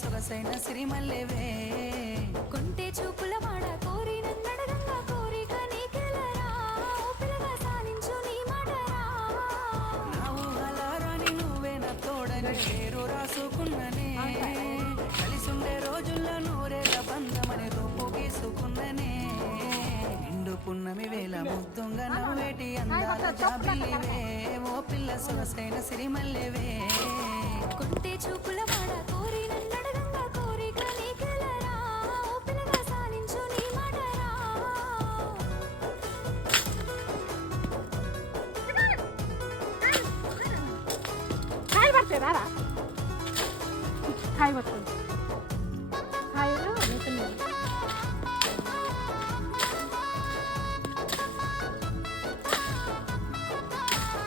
సొగసైన సిరిమల్లెవే కొంటే చూపుల వాడ కోరి నన్నడగంగా కోరిక నీకెలరా ఓ పిల్లగా సాలించు నీ మాటరా నా ఊహలారాని నువ్వే నా తోడని పేరు రాసుకున్ననే కలిసుండే రోజుల్లో నూరేళ్ళ బంధమని రూపు గీసుకున్ననే నిండు పున్నమి వేళ ముద్దుంగ నవ్వేటి అందాల జాబిల్లివే ఓ పిల్ల సొగసైన సిరిమల్లెవే కొంటే చూపుల వాడ కోరి నన్నడగంగా కోరిక నీకెలరా ఓ పిల్లగా సాలించు నీ మాటరా కాయ పడుతుంది రారా కాయ పడుతుంది